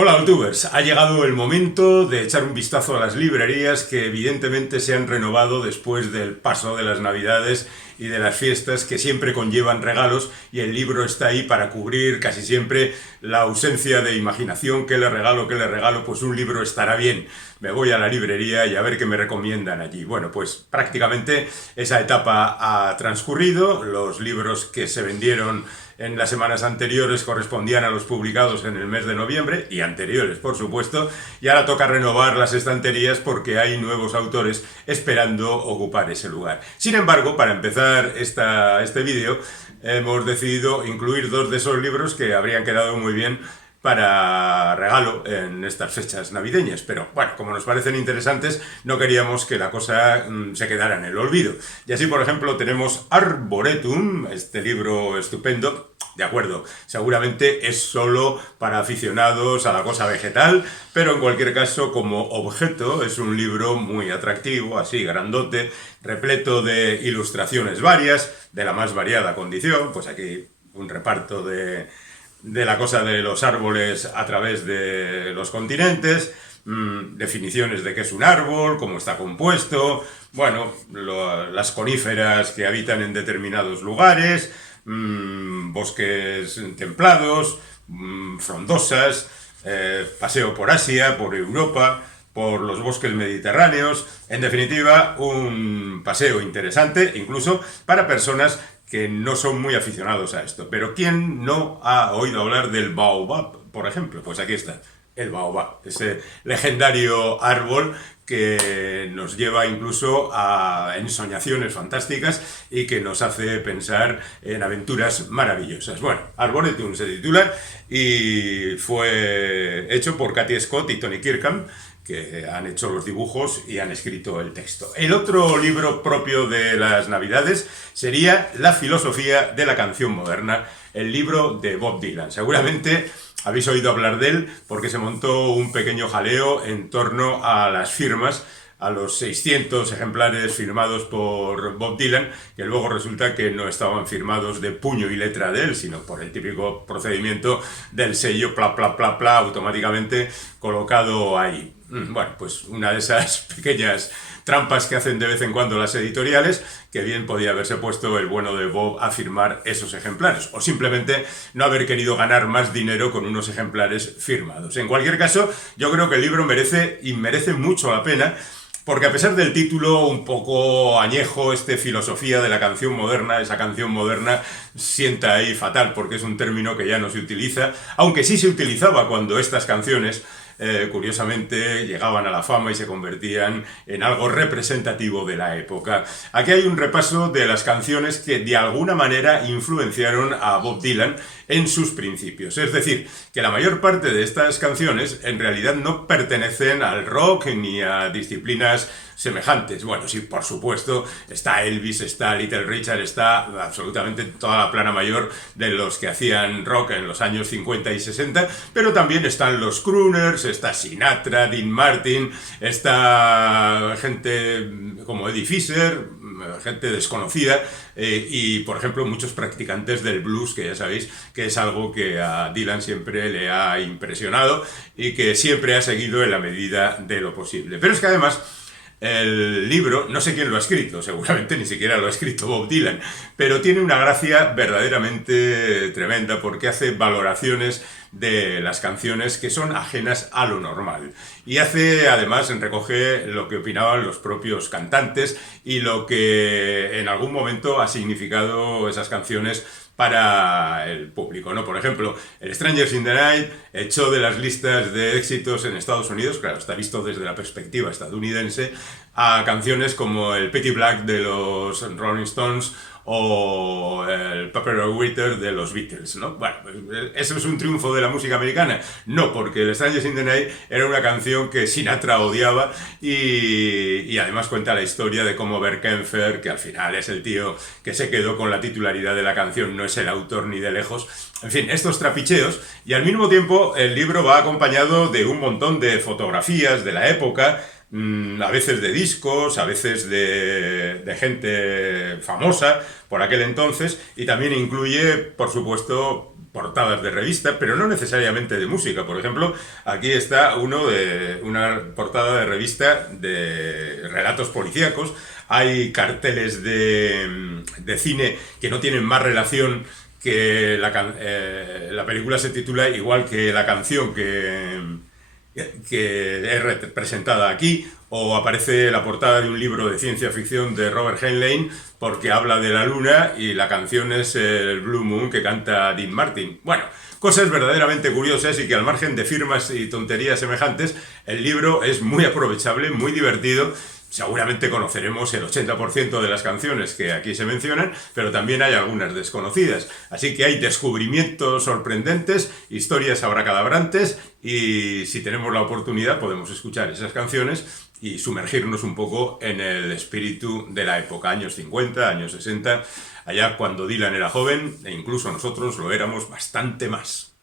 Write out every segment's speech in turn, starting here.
Hola, Altubers. Ha llegado el momento de echar un vistazo a las librerías que evidentemente se han renovado después del paso de las Navidades y de las fiestas que siempre conllevan regalos y el libro está ahí para cubrir casi siempre la ausencia de imaginación. ¿Qué le regalo? ¿Qué le regalo? Pues un libro estará bien. Me voy a la librería y a ver qué me recomiendan allí. Bueno, pues prácticamente esa etapa ha transcurrido. Los libros que se vendieron en las semanas anteriores correspondían a los publicados en el mes de noviembre y anteriores, por supuesto, y ahora toca renovar las estanterías porque hay nuevos autores esperando ocupar ese lugar. Sin embargo, para empezar este vídeo, hemos decidido incluir dos de esos libros que habrían quedado muy bien para regalo en estas fechas navideñas, pero bueno, como nos parecen interesantes, no queríamos que la cosa se quedara en el olvido. Y así, por ejemplo, tenemos Arboretum, este libro estupendo. De acuerdo, seguramente es solo para aficionados a la cosa vegetal, pero en cualquier caso, como objeto, es un libro muy atractivo, así grandote, repleto de ilustraciones varias, de la más variada condición. Pues aquí un reparto de la cosa de los árboles a través de los continentes, definiciones de qué es un árbol, cómo está compuesto, bueno, las coníferas que habitan en determinados lugares, bosques templados, frondosas, paseo por Asia, por Europa, por los bosques mediterráneos. En definitiva, un paseo interesante, incluso para personas que no son muy aficionados a esto. Pero ¿quién no ha oído hablar del baobab, por ejemplo? Pues aquí está, el baobab, ese legendario árbol que nos lleva incluso a ensoñaciones fantásticas y que nos hace pensar en aventuras maravillosas. Bueno, Arboretum se titula y fue hecho por Katie Scott y Tony Kirkham, que han hecho los dibujos y han escrito el texto. El otro libro propio de las Navidades sería La filosofía de la canción moderna, el libro de Bob Dylan. Seguramente habéis oído hablar de él porque se montó un pequeño jaleo en torno a las firmas, a los 600 ejemplares firmados por Bob Dylan, que luego resulta que no estaban firmados de puño y letra de él, sino por el típico procedimiento del sello pla, pla, pla, pla, automáticamente colocado ahí. Bueno, pues una de esas pequeñas trampas que hacen de vez en cuando las editoriales, que bien podía haberse puesto el bueno de Bob a firmar esos ejemplares, o simplemente no haber querido ganar más dinero con unos ejemplares firmados. En cualquier caso, yo creo que el libro merece mucho la pena, porque a pesar del título un poco añejo, filosofía de la canción moderna, esa canción moderna sienta ahí fatal, porque es un término que ya no se utiliza, aunque sí se utilizaba cuando estas canciones curiosamente llegaban a la fama y se convertían en algo representativo de la época. Aquí hay un repaso de las canciones que de alguna manera influenciaron a Bob Dylan en sus principios. Es decir, que la mayor parte de estas canciones en realidad no pertenecen al rock ni a disciplinas semejantes. Bueno, sí, por supuesto, está Elvis, está Little Richard, está absolutamente toda la plana mayor de los que hacían rock en los años 50 y 60, pero también están los crooners, está Sinatra, Dean Martin, está gente como Eddie Fisher, gente desconocida, y por ejemplo muchos practicantes del blues, que ya sabéis que es algo que a Dylan siempre le ha impresionado y que siempre ha seguido en la medida de lo posible. Pero es que además el libro, no sé quién lo ha escrito, seguramente ni siquiera lo ha escrito Bob Dylan, pero tiene una gracia verdaderamente tremenda porque hace valoraciones de las canciones que son ajenas a lo normal. Y además recoge lo que opinaban los propios cantantes y lo que en algún momento ha significado esas canciones para el público, ¿no? Por ejemplo, el Strangers in the Night echó de las listas de éxitos en Estados Unidos, claro, está visto desde la perspectiva estadounidense, a canciones como el Petty Black de los Rolling Stones o el Pepper Waiter de los Beatles, ¿no? Bueno, ¿eso es un triunfo de la música americana? No, porque el Strangers in the Night era una canción que Sinatra odiaba y además cuenta la historia de cómo Bert Kaempfer, que al final es el tío que se quedó con la titularidad de la canción, no es el autor ni de lejos. En fin, estos trapicheos, y al mismo tiempo el libro va acompañado de un montón de fotografías de la época, a veces de discos, a veces de gente famosa por aquel entonces, y también incluye, por supuesto, portadas de revistas, pero no necesariamente de música. Por ejemplo, aquí está una portada de revista de relatos policíacos. Hay carteles de cine que no tienen más relación que la película se titula igual que la canción que es representada aquí, o aparece la portada de un libro de ciencia ficción de Robert Heinlein porque habla de la luna y la canción es el Blue Moon que canta Dean Martin. Bueno, cosas verdaderamente curiosas, y que al margen de firmas y tonterías semejantes, el libro es muy aprovechable, muy divertido. Seguramente conoceremos el 80% de las canciones que aquí se mencionan, pero también hay algunas desconocidas. Así que hay descubrimientos sorprendentes, historias abracadabrantes, y si tenemos la oportunidad podemos escuchar esas canciones y sumergirnos un poco en el espíritu de la época, años 50, años 60, allá cuando Dylan era joven, e incluso nosotros lo éramos bastante más.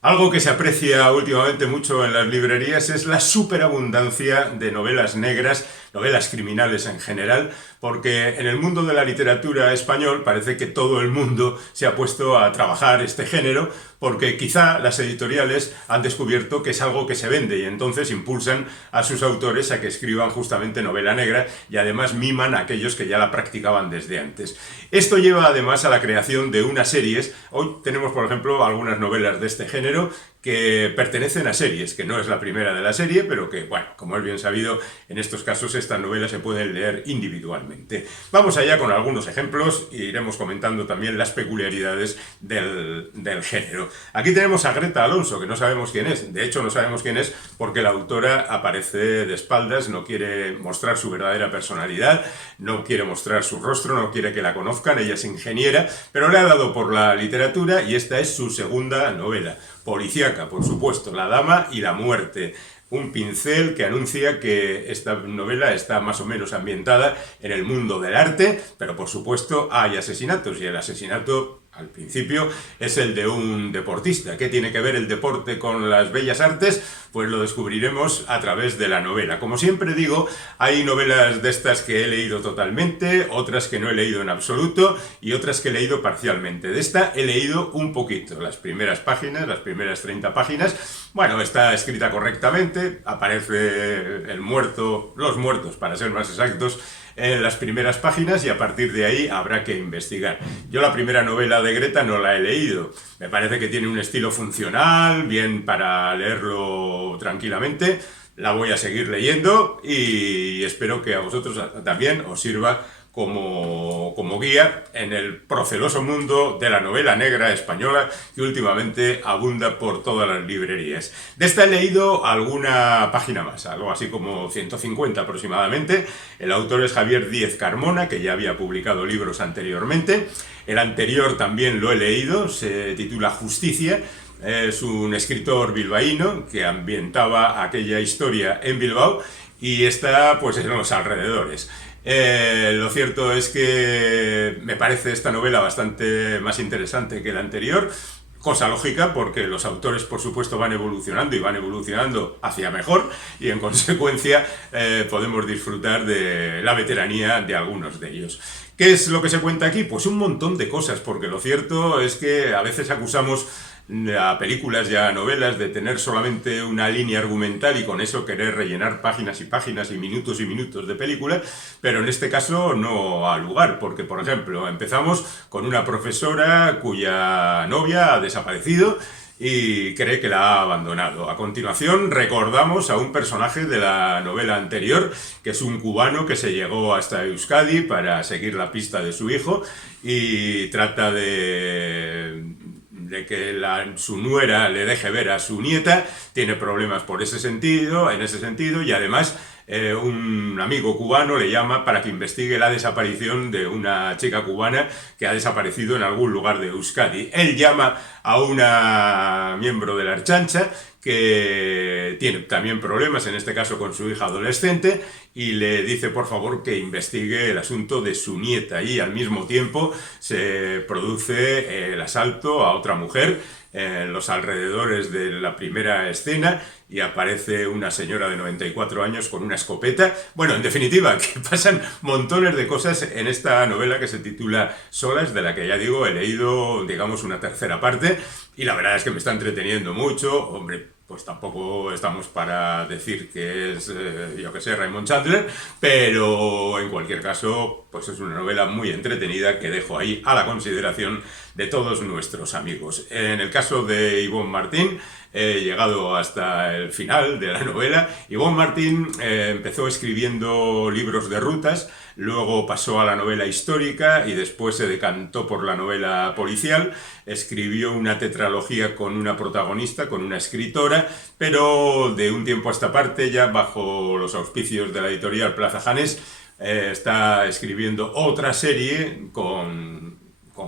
Algo que se aprecia últimamente mucho en las librerías es la superabundancia de novelas negras, novelas criminales en general, porque en el mundo de la literatura español parece que todo el mundo se ha puesto a trabajar este género, porque quizá las editoriales han descubierto que es algo que se vende y entonces impulsan a sus autores a que escriban justamente novela negra, y además miman a aquellos que ya la practicaban desde antes. Esto lleva además a la creación de unas series. Hoy tenemos, por ejemplo, algunas novelas de este género que pertenecen a series, que no es la primera de la serie, pero que, bueno, como es bien sabido, en estos casos estas novelas se pueden leer individualmente. Vamos allá con algunos ejemplos e iremos comentando también las peculiaridades del género. Aquí tenemos a Greta Alonso, que no sabemos quién es. De hecho, no sabemos quién es porque la autora aparece de espaldas, no quiere mostrar su verdadera personalidad, no quiere mostrar su rostro, no quiere que la conozcan. Ella es ingeniera, pero le ha dado por la literatura y esta es su segunda novela. Policíaca, por supuesto, La dama y la muerte. Un pincel que anuncia que esta novela está más o menos ambientada en el mundo del arte, pero por supuesto hay asesinatos, y el asesinato al principio es el de un deportista. ¿Qué tiene que ver el deporte con las bellas artes? Pues lo descubriremos a través de la novela. Como siempre digo, hay novelas de estas que he leído totalmente, otras que no he leído en absoluto y otras que he leído parcialmente. De esta he leído un poquito, las primeras páginas, las primeras 30 páginas. Bueno, está escrita correctamente, aparece el muerto, los muertos para ser más exactos, en las primeras páginas, y a partir de ahí habrá que investigar. Yo la primera novela de Greta no la he leído. Me parece que tiene un estilo funcional, bien para leerlo tranquilamente. La voy a seguir leyendo y espero que a vosotros también os sirva como guía en el proceloso mundo de la novela negra española que últimamente abunda por todas las librerías. De esta he leído alguna página más, algo así como 150 aproximadamente. El autor es Javier Díez Carmona, que ya había publicado libros anteriormente. El anterior también lo he leído, se titula Justicia. Es un escritor bilbaíno que ambientaba aquella historia en Bilbao y está pues en los alrededores. Lo cierto es que me parece esta novela bastante más interesante que la anterior, cosa lógica porque los autores por supuesto van evolucionando y van evolucionando hacia mejor, y en consecuencia podemos disfrutar de la veteranía de algunos de ellos. ¿Qué es lo que se cuenta aquí? Pues un montón de cosas, porque lo cierto es que a veces acusamos a películas y a novelas de tener solamente una línea argumental y con eso querer rellenar páginas y páginas y minutos de película, pero en este caso no ha lugar, porque por ejemplo empezamos con una profesora cuya novia ha desaparecido y cree que la ha abandonado. A continuación recordamos a un personaje de la novela anterior, que es un cubano que se llegó hasta Euskadi para seguir la pista de su hijo y trata de que su nuera le deje ver a su nieta. Tiene problemas en ese sentido, y además un amigo cubano le llama para que investigue la desaparición de una chica cubana que ha desaparecido en algún lugar de Euskadi. Él llama a una miembro de la Ertzaintza que tiene también problemas, en este caso con su hija adolescente, y le dice por favor que investigue el asunto de su nieta, y al mismo tiempo se produce el asalto a otra mujer en los alrededores de la primera escena y aparece una señora de 94 años con una escopeta. Bueno, en definitiva, que pasan montones de cosas en esta novela que se titula Solas, de la que ya digo, he leído, digamos, una tercera parte y la verdad es que me está entreteniendo mucho. Hombre, pues tampoco estamos para decir que es, yo que sé, Raymond Chandler, pero en cualquier caso, pues es una novela muy entretenida que dejo ahí a la consideración de todos nuestros amigos. En el caso de Yvonne Martín, he llegado hasta el final de la novela. Yvonne Martín empezó escribiendo libros de rutas, luego pasó a la novela histórica y después se decantó por la novela policial. Escribió una tetralogía con una protagonista, con una escritora, pero de un tiempo a esta parte, ya bajo los auspicios de la editorial Plaza Janés, está escribiendo otra serie con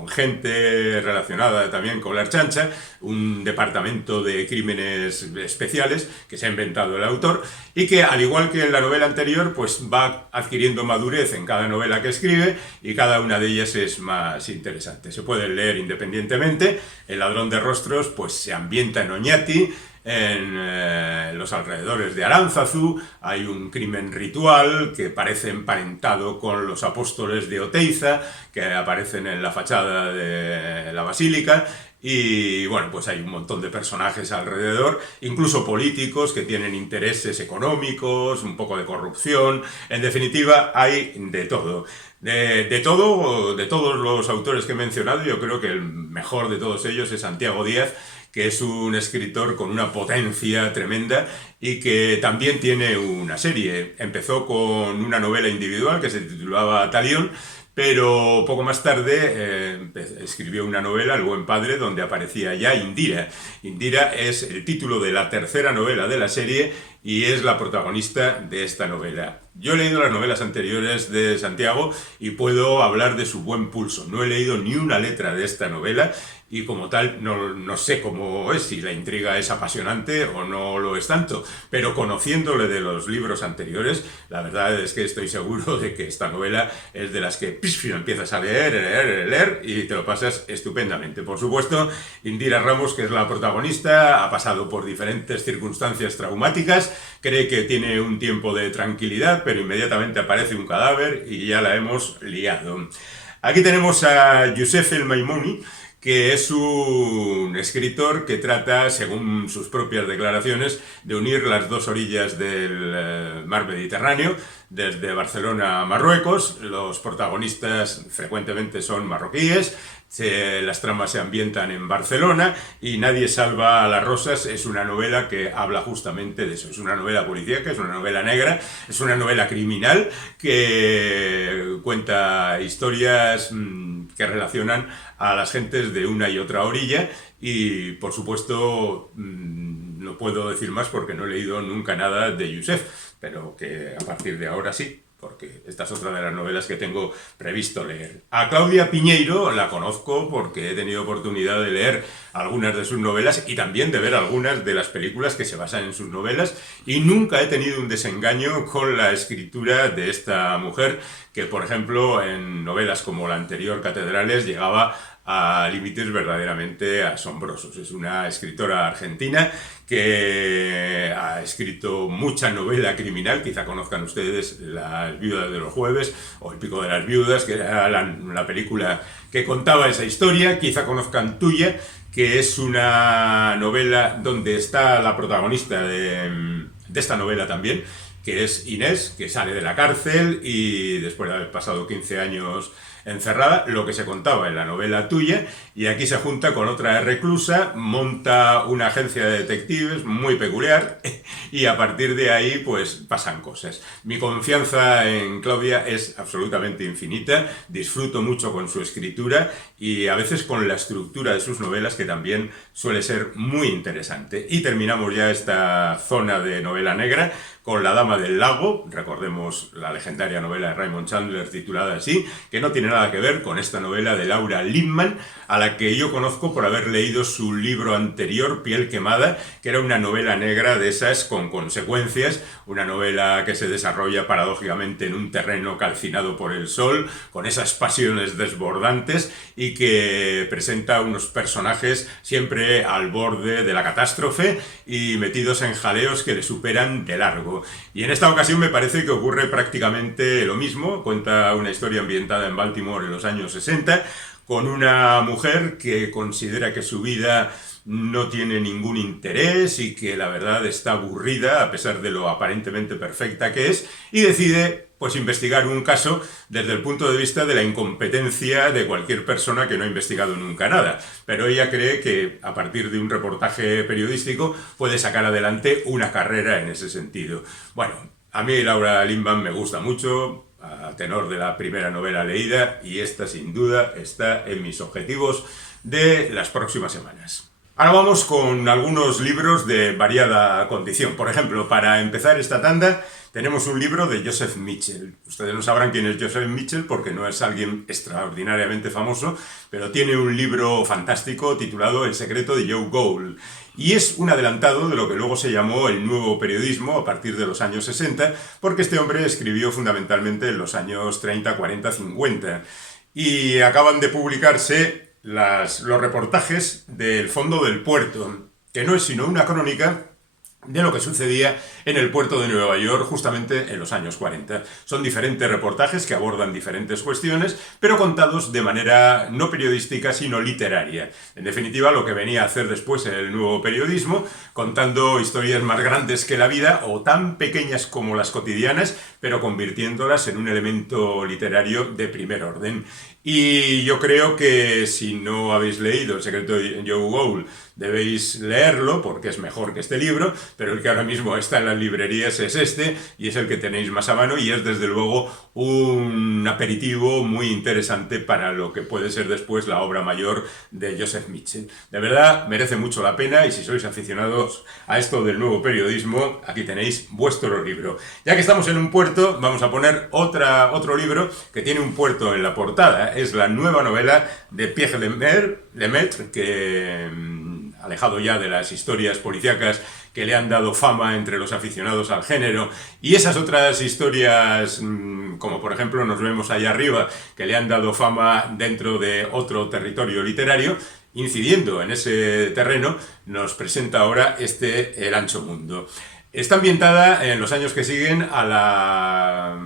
gente relacionada también con la Ertzaintza, un departamento de crímenes especiales que se ha inventado el autor y que, al igual que en la novela anterior, pues va adquiriendo madurez en cada novela que escribe y cada una de ellas es más interesante. Se pueden leer independientemente. El ladrón de rostros pues se ambienta en Oñati, en los alrededores de Aránzazu. Hay un crimen ritual que parece emparentado con los apóstoles de Oteiza, que aparecen en la fachada de la basílica. Y bueno, pues hay un montón de personajes alrededor, incluso políticos que tienen intereses económicos, un poco de corrupción. En definitiva, hay de todo. De todos los autores que he mencionado, yo creo que el mejor de todos ellos es Santiago Díaz, que es un escritor con una potencia tremenda y que también tiene una serie. Empezó con una novela individual que se titulaba Talión, pero poco más tarde escribió una novela, El buen padre, donde aparecía ya Indira. Indira es el título de la tercera novela de la serie y es la protagonista de esta novela. Yo he leído las novelas anteriores de Santiago y puedo hablar de su buen pulso. No he leído ni una letra de esta novela y como tal no sé cómo es, si la intriga es apasionante o no lo es tanto, pero conociéndole de los libros anteriores, la verdad es que estoy seguro de que esta novela es de las que empiezas a leer y te lo pasas estupendamente. Por supuesto, Indira Ramos, que es la protagonista, ha pasado por diferentes circunstancias traumáticas, cree que tiene un tiempo de tranquilidad, pero inmediatamente aparece un cadáver y ya la hemos liado. Aquí tenemos a Youssef El Maimouni, que es un escritor que trata, según sus propias declaraciones, de unir las dos orillas del mar Mediterráneo, desde Barcelona a Marruecos. Los protagonistas frecuentemente son marroquíes, las tramas se ambientan en Barcelona y Nadie salva a las rosas es una novela que habla justamente de eso. Es una novela policíaca, es una novela negra, es una novela criminal que cuenta historias que relacionan a las gentes de una y otra orilla y, por supuesto, no puedo decir más porque no he leído nunca nada de Youssef, pero que a partir de ahora sí, porque esta es otra de las novelas que tengo previsto leer. A Claudia Piñeiro la conozco porque he tenido oportunidad de leer algunas de sus novelas y también de ver algunas de las películas que se basan en sus novelas y nunca he tenido un desengaño con la escritura de esta mujer que, por ejemplo, en novelas como la anterior, Catedrales, llegaba a límites verdaderamente asombrosos. Es una escritora argentina que ha escrito mucha novela criminal, quizá conozcan ustedes Las viudas de los jueves o El pico de las viudas, que era la película que contaba esa historia, quizá conozcan Tuya, que es una novela donde está la protagonista de esta novela también, que es Inés, que sale de la cárcel y después de haber pasado 15 años encerrada, lo que se contaba en la novela Tuya, y aquí se junta con otra reclusa, monta una agencia de detectives muy peculiar y a partir de ahí pues pasan cosas. Mi confianza en Claudia es absolutamente infinita, disfruto mucho con su escritura y a veces con la estructura de sus novelas, que también suele ser muy interesante. Y terminamos ya esta zona de novela negra con La Dama del Lago, recordemos la legendaria novela de Raymond Chandler titulada así, que no tiene nada que ver con esta novela de Laura Lippman, a la que yo conozco por haber leído su libro anterior, Piel quemada, que era una novela negra de esas con consecuencias, una novela que se desarrolla paradójicamente en un terreno calcinado por el sol, con esas pasiones desbordantes y que presenta unos personajes siempre al borde de la catástrofe y metidos en jaleos que le superan de largo. Y en esta ocasión me parece que ocurre prácticamente lo mismo. Cuenta una historia ambientada en Baltimore en los años 60, con una mujer que considera que su vida no tiene ningún interés y que la verdad está aburrida a pesar de lo aparentemente perfecta que es, y decide pues investigar un caso desde el punto de vista de la incompetencia de cualquier persona que no ha investigado nunca nada. Pero ella cree que a partir de un reportaje periodístico puede sacar adelante una carrera en ese sentido. Bueno, a mí Laura Lippman me gusta mucho, a tenor de la primera novela leída, y esta sin duda está en mis objetivos de las próximas semanas. Ahora vamos con algunos libros de variada condición. Por ejemplo, para empezar esta tanda, tenemos un libro de Joseph Mitchell. Ustedes no sabrán quién es Joseph Mitchell porque no es alguien extraordinariamente famoso, pero tiene un libro fantástico titulado El secreto de Joe Gould. Y es un adelantado de lo que luego se llamó el nuevo periodismo a partir de los años 60, porque este hombre escribió fundamentalmente en los años 30, 40, 50. Y acaban de publicarse los reportajes del Fondo del Puerto, que no es sino una crónica de lo que sucedía en el puerto de Nueva York justamente en los años 40. Son diferentes reportajes que abordan diferentes cuestiones, pero contados de manera no periodística, sino literaria. En definitiva, lo que venía a hacer después el nuevo periodismo, contando historias más grandes que la vida o tan pequeñas como las cotidianas, pero convirtiéndolas en un elemento literario de primer orden. Y yo creo que si no habéis leído El secreto de Joe Gould, debéis leerlo porque es mejor que este libro, pero el que ahora mismo está en las librerías es este, y es el que tenéis más a mano, y es desde luego un aperitivo muy interesante para lo que puede ser después la obra mayor de Joseph Mitchell. De verdad, merece mucho la pena, y si sois aficionados a esto del nuevo periodismo, aquí tenéis vuestro libro. Ya que estamos en un puerto, vamos a poner otro libro que tiene un puerto en la portada. Es la nueva novela de Pierre Lemaitre, que alejado ya de las historias policíacas que le han dado fama entre los aficionados al género, y esas otras historias, como por ejemplo nos vemos allá arriba, que le han dado fama dentro de otro territorio literario, incidiendo en ese terreno, nos presenta ahora El ancho mundo. Está ambientada en los años que siguen a la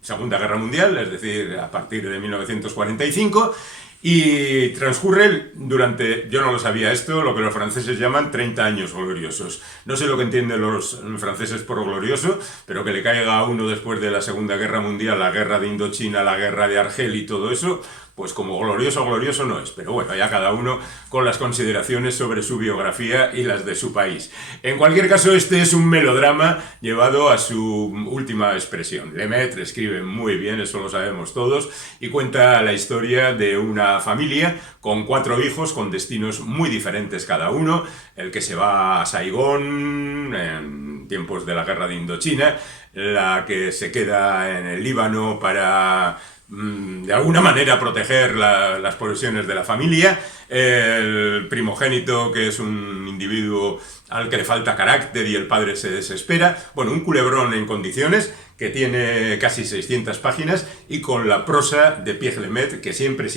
Segunda Guerra Mundial, es decir, a partir de 1945, y transcurre durante, yo no lo sabía esto, lo que los franceses llaman 30 años gloriosos. No sé lo que entienden los franceses por glorioso, pero que le caiga a uno después de la Segunda Guerra Mundial, la guerra de Indochina, la guerra de Argel y todo eso, pues como glorioso no es. Pero bueno, ya cada uno con las consideraciones sobre su biografía y las de su país. En cualquier caso, este es un melodrama llevado a su última expresión. Lemaitre escribe muy bien, eso lo sabemos todos, y cuenta la historia de una familia con 4 hijos con destinos muy diferentes cada uno. El que se va a Saigón en tiempos de la guerra de Indochina, la que se queda en el Líbano para de alguna manera proteger las posesiones de la familia, el primogénito que es un individuo al que le falta carácter y el padre se desespera. Bueno, un culebrón en condiciones que tiene casi 600 páginas y con la prosa de Pierre Lemaitre que siempre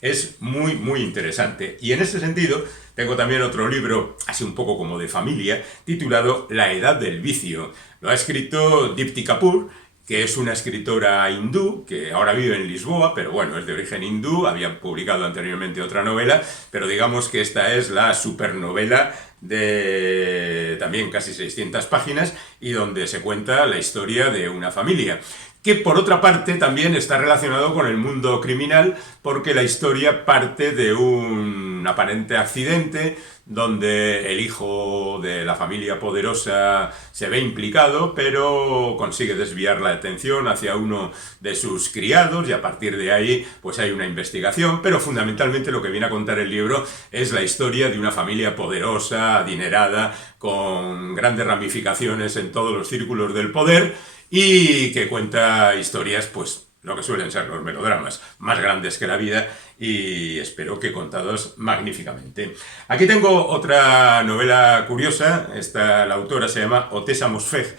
es muy interesante. Y en ese sentido tengo también otro libro, así un poco como de familia, titulado La edad del vicio. Lo ha escrito Dipti Kapoor, que es una escritora hindú, que ahora vive en Lisboa, pero bueno, es de origen hindú, había publicado anteriormente otra novela, pero digamos que esta es la supernovela de también casi 600 páginas y donde se cuenta la historia de una familia, que por otra parte también está relacionado con el mundo criminal, porque la historia parte de un un aparente accidente donde el hijo de la familia poderosa se ve implicado, pero consigue desviar la atención hacia uno de sus criados y a partir de ahí pues hay una investigación, pero fundamentalmente lo que viene a contar el libro es la historia de una familia poderosa, adinerada, con grandes ramificaciones en todos los círculos del poder y que cuenta historias pues lo que suelen ser los melodramas, más grandes que la vida y espero que contados magníficamente. Aquí tengo otra novela curiosa, la autora se llama Otessa Moshfegh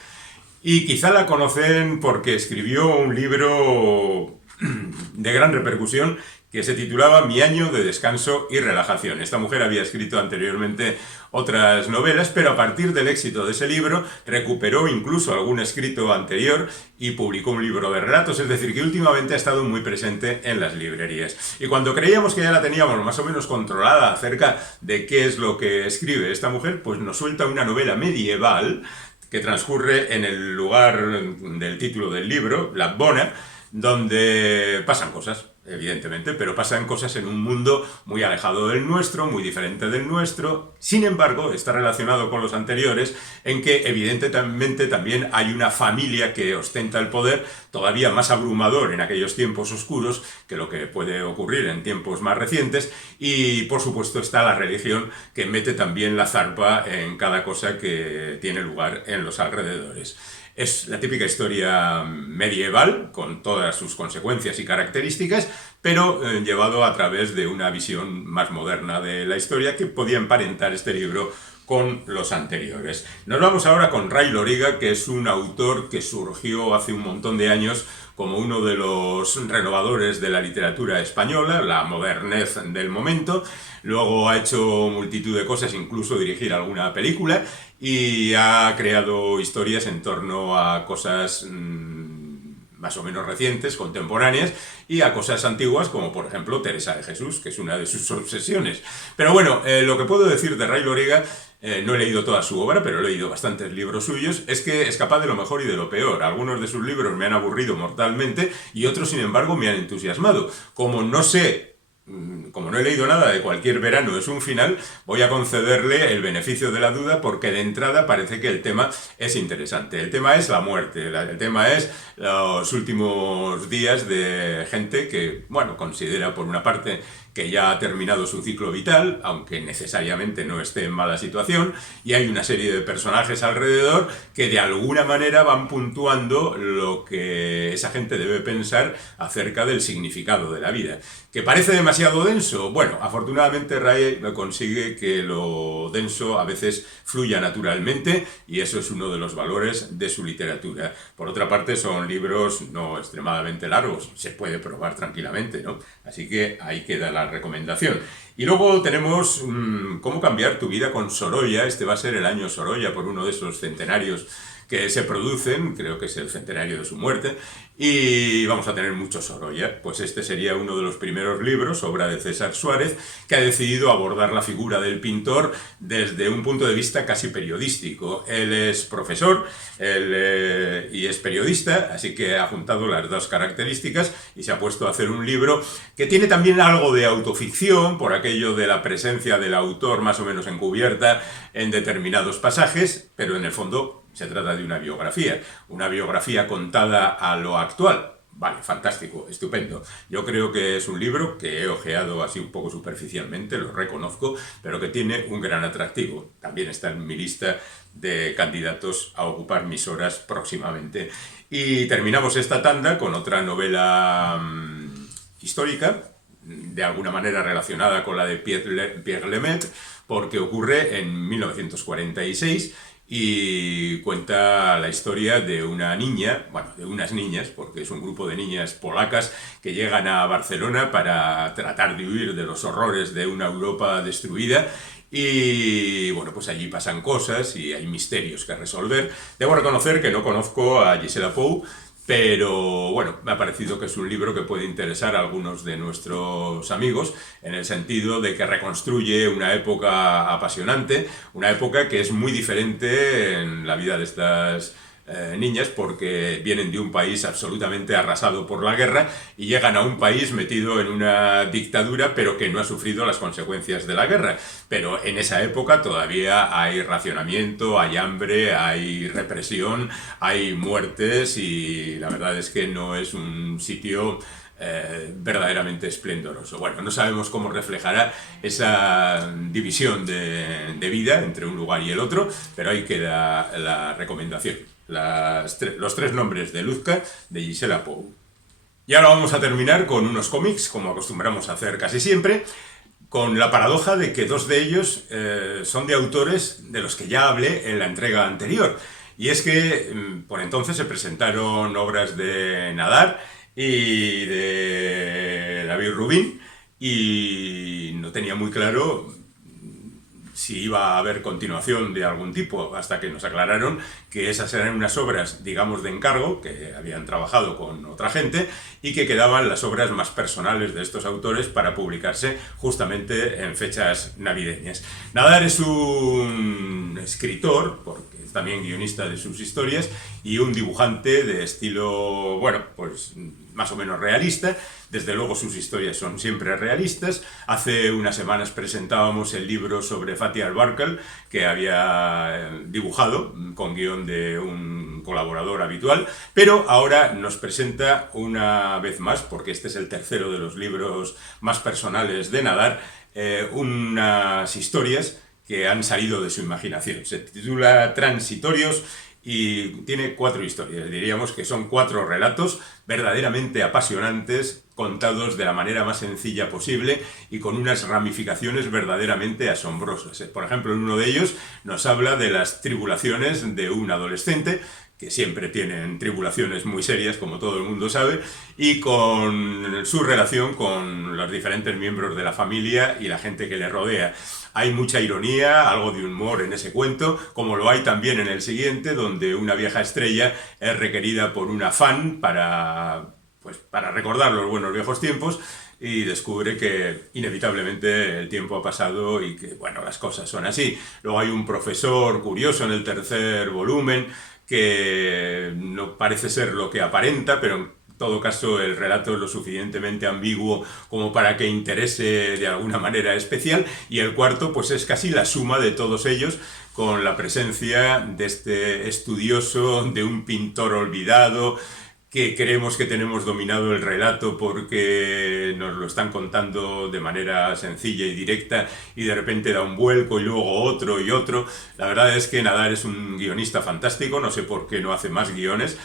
y quizá la conocen porque escribió un libro de gran repercusión que se titulaba Mi año de descanso y relajación. Esta mujer había escrito anteriormente otras novelas, pero a partir del éxito de ese libro recuperó incluso algún escrito anterior y publicó un libro de relatos, es decir, que últimamente ha estado muy presente en las librerías. Y cuando creíamos que ya la teníamos más o menos controlada acerca de qué es lo que escribe esta mujer, pues nos suelta una novela medieval que transcurre en el lugar del título del libro, Lapbona, donde pasan cosas, evidentemente, pero pasan cosas en un mundo muy alejado del nuestro, muy diferente del nuestro. Sin embargo, está relacionado con los anteriores en que evidentemente también hay una familia que ostenta el poder todavía más abrumador en aquellos tiempos oscuros que lo que puede ocurrir en tiempos más recientes y por supuesto está la religión que mete también la zarpa en cada cosa que tiene lugar en los alrededores. Es la típica historia medieval, con todas sus consecuencias y características, pero llevado a través de una visión más moderna de la historia que podía emparentar este libro con los anteriores. Nos vamos ahora con Ray Loriga, que es un autor que surgió hace un montón de años como uno de los renovadores de la literatura española, la modernez del momento. Luego ha hecho multitud de cosas, incluso dirigir alguna película, y ha creado historias en torno a cosas más o menos recientes, contemporáneas, y a cosas antiguas, como por ejemplo Teresa de Jesús, que es una de sus obsesiones. Pero bueno, lo que puedo decir de Ray Loriga, no he leído toda su obra, pero he leído bastantes libros suyos, es que es capaz de lo mejor y de lo peor. Algunos de sus libros me han aburrido mortalmente y otros, sin embargo, me han entusiasmado. Como no he leído nada de Cualquier verano es un final, voy a concederle el beneficio de la duda porque de entrada parece que el tema es interesante. El tema es la muerte, el tema es los últimos días de gente que, bueno, considera por una parte que ya ha terminado su ciclo vital, aunque necesariamente no esté en mala situación, y hay una serie de personajes alrededor que de alguna manera van puntuando lo que esa gente debe pensar acerca del significado de la vida. ¿Que parece demasiado denso? Bueno, afortunadamente Ray consigue que lo denso a veces fluya naturalmente y eso es uno de los valores de su literatura. Por otra parte, son libros no extremadamente largos, se puede probar tranquilamente, ¿no? Así que ahí queda la recomendación. Y luego tenemos Cómo cambiar tu vida con Sorolla. Este va a ser el año Sorolla por uno de esos centenarios que se producen, creo que es el centenario de su muerte, y vamos a tener mucho Sorolla. Pues este sería uno de los primeros libros, obra de César Suárez, que ha decidido abordar la figura del pintor desde un punto de vista casi periodístico. Él es profesor y es periodista, así que ha juntado las dos características y se ha puesto a hacer un libro que tiene también algo de autoficción, por aquello de la presencia del autor más o menos encubierta en determinados pasajes, pero en el fondo se trata de una biografía contada a lo actual. Vale, fantástico, estupendo. Yo creo que es un libro que he ojeado así un poco superficialmente, lo reconozco, pero que tiene un gran atractivo. También está en mi lista de candidatos a ocupar mis horas próximamente. Y terminamos esta tanda con otra novela histórica, de alguna manera relacionada con la de Pierre Lemaitre, porque ocurre en 1946 y cuenta la historia de una niña, bueno, de unas niñas, porque es un grupo de niñas polacas que llegan a Barcelona para tratar de huir de los horrores de una Europa destruida. Y bueno, pues allí pasan cosas y hay misterios que resolver. Debo reconocer que no conozco a Gisela Pou, pero bueno, me ha parecido que es un libro que puede interesar a algunos de nuestros amigos en el sentido de que reconstruye una época apasionante, una época que es muy diferente en la vida de estas niñas porque vienen de un país absolutamente arrasado por la guerra y llegan a un país metido en una dictadura pero que no ha sufrido las consecuencias de la guerra. Pero en esa época todavía hay racionamiento, hay hambre, hay represión, hay muertes y la verdad es que no es un sitio verdaderamente esplendoroso. Bueno, no sabemos cómo reflejará esa división de vida entre un lugar y el otro, pero ahí queda la recomendación. Los tres nombres de Luzca, de Gisela Pou. Y ahora vamos a terminar con unos cómics, como acostumbramos a hacer casi siempre, con la paradoja de que dos de ellos son de autores de los que ya hablé en la entrega anterior. Y es que por entonces se presentaron obras de Nadar y de David Rubin y no tenía muy claro si iba a haber continuación de algún tipo, hasta que nos aclararon que esas eran unas obras, digamos, de encargo, que habían trabajado con otra gente, y que quedaban las obras más personales de estos autores para publicarse justamente en fechas navideñas. Nadar es un escritor, porque es también guionista de sus historias, y un dibujante de estilo, bueno, pues más o menos realista. Desde luego sus historias son siempre realistas. Hace unas semanas presentábamos el libro sobre Fatih Al-Barkal, que había dibujado con guión de un colaborador habitual, pero ahora nos presenta una vez más, porque este es el tercero de los libros más personales de Nadar, unas historias que han salido de su imaginación. Se titula Transitorios y tiene 4 historias. Diríamos que son 4 relatos verdaderamente apasionantes, contados de la manera más sencilla posible y con unas ramificaciones verdaderamente asombrosas. Por ejemplo, en uno de ellos nos habla de las tribulaciones de un adolescente, que siempre tienen tribulaciones muy serias, como todo el mundo sabe, y con su relación con los diferentes miembros de la familia y la gente que le rodea. Hay mucha ironía, algo de humor en ese cuento, como lo hay también en el siguiente, donde una vieja estrella es requerida por una fan para recordar los buenos viejos tiempos, y descubre que inevitablemente el tiempo ha pasado y que, bueno, las cosas son así. Luego hay un profesor curioso en el tercer volumen que no parece ser lo que aparenta, pero en todo caso el relato es lo suficientemente ambiguo como para que interese de alguna manera especial. Y el cuarto pues es casi la suma de todos ellos, con la presencia de este estudioso, de un pintor olvidado, que creemos que tenemos dominado el relato porque nos lo están contando de manera sencilla y directa y de repente da un vuelco y luego otro y otro. La verdad es que Nadar es un guionista fantástico, no sé por qué no hace más guiones,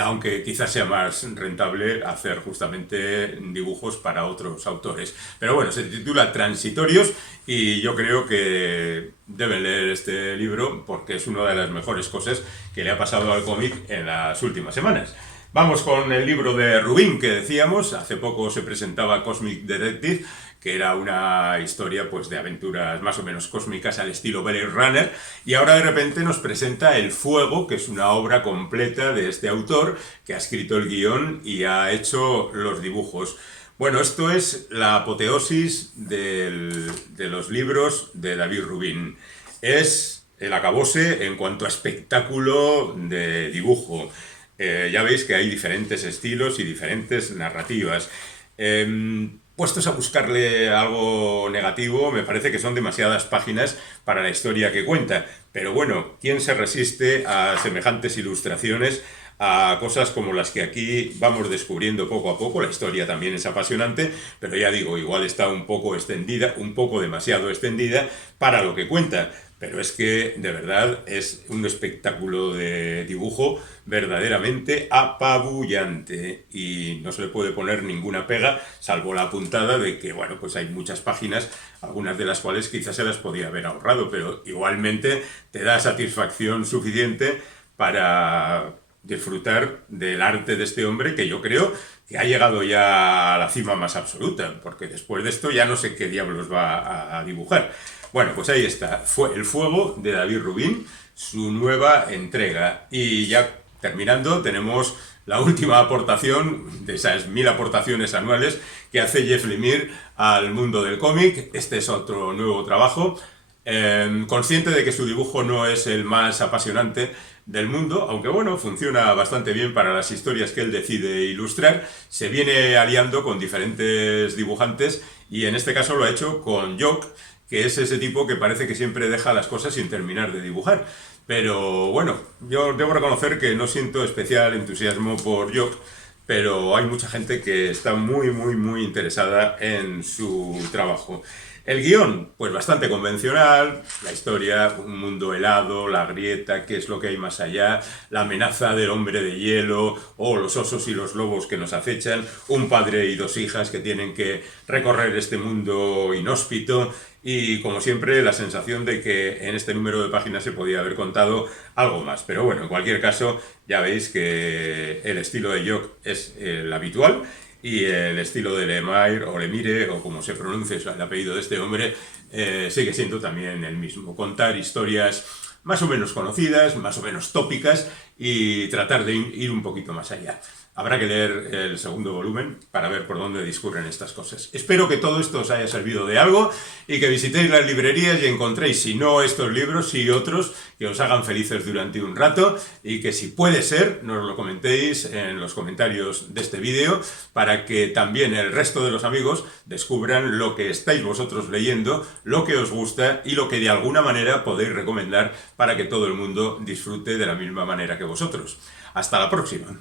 aunque quizás sea más rentable hacer justamente dibujos para otros autores. Pero bueno, se titula Transitorios y yo creo que deben leer este libro porque es una de las mejores cosas que le ha pasado al cómic en las últimas semanas. Vamos con el libro de Rubin que decíamos. Hace poco se presentaba Cosmic Detective, que era una historia pues de aventuras más o menos cósmicas al estilo Blade Runner, y ahora de repente nos presenta El Fuego, que es una obra completa de este autor que ha escrito el guión y ha hecho los dibujos. Bueno, esto es la apoteosis de los libros de David Rubin. Es el acabose en cuanto a espectáculo de dibujo. Ya veis que hay diferentes estilos y diferentes narrativas. Puestos a buscarle algo negativo, me parece que son demasiadas páginas para la historia que cuenta. Pero bueno, ¿quién se resiste a semejantes ilustraciones, a cosas como las que aquí vamos descubriendo poco a poco? La historia también es apasionante, pero ya digo, igual está un poco extendida, un poco demasiado extendida para lo que cuenta. Pero es que, de verdad, es un espectáculo de dibujo verdaderamente apabullante y no se le puede poner ninguna pega, salvo la puntada de que, bueno, pues hay muchas páginas, algunas de las cuales quizás se las podía haber ahorrado, pero igualmente te da satisfacción suficiente para disfrutar del arte de este hombre, que yo creo que ha llegado ya a la cima más absoluta, porque después de esto ya no sé qué diablos va a dibujar. Bueno, pues ahí está, fue El Fuego de David Rubin, su nueva entrega. Y ya terminando, tenemos la última aportación de esas 1000 aportaciones anuales que hace Jeff Lemire al mundo del cómic. Este es otro nuevo trabajo. Consciente de que su dibujo no es el más apasionante, del mundo, aunque bueno, funciona bastante bien para las historias que él decide ilustrar. Se viene aliando con diferentes dibujantes y en este caso lo ha hecho con Jock, que es ese tipo que parece que siempre deja las cosas sin terminar de dibujar. Pero bueno, yo debo reconocer que no siento especial entusiasmo por Jock, pero hay mucha gente que está muy interesada en su trabajo. El guión, pues bastante convencional, la historia, un mundo helado, la grieta, qué es lo que hay más allá, la amenaza del hombre de hielo o los osos y los lobos que nos acechan, un padre y dos hijas que tienen que recorrer este mundo inhóspito y como siempre la sensación de que en este número de páginas se podía haber contado algo más. Pero bueno, en cualquier caso ya veis que el estilo de Jock es el habitual y el estilo de Lemire o Lemire, o como se pronuncia el apellido de este hombre, sigue siendo también el mismo. Contar historias más o menos conocidas, más o menos tópicas y tratar de ir un poquito más allá. Habrá que leer el segundo volumen para ver por dónde discurren estas cosas. Espero que todo esto os haya servido de algo y que visitéis las librerías y encontréis, si no estos libros, sí otros que os hagan felices durante un rato y que si puede ser, nos lo comentéis en los comentarios de este vídeo para que también el resto de los amigos descubran lo que estáis vosotros leyendo, lo que os gusta y lo que de alguna manera podéis recomendar para que todo el mundo disfrute de la misma manera que vosotros. Hasta la próxima.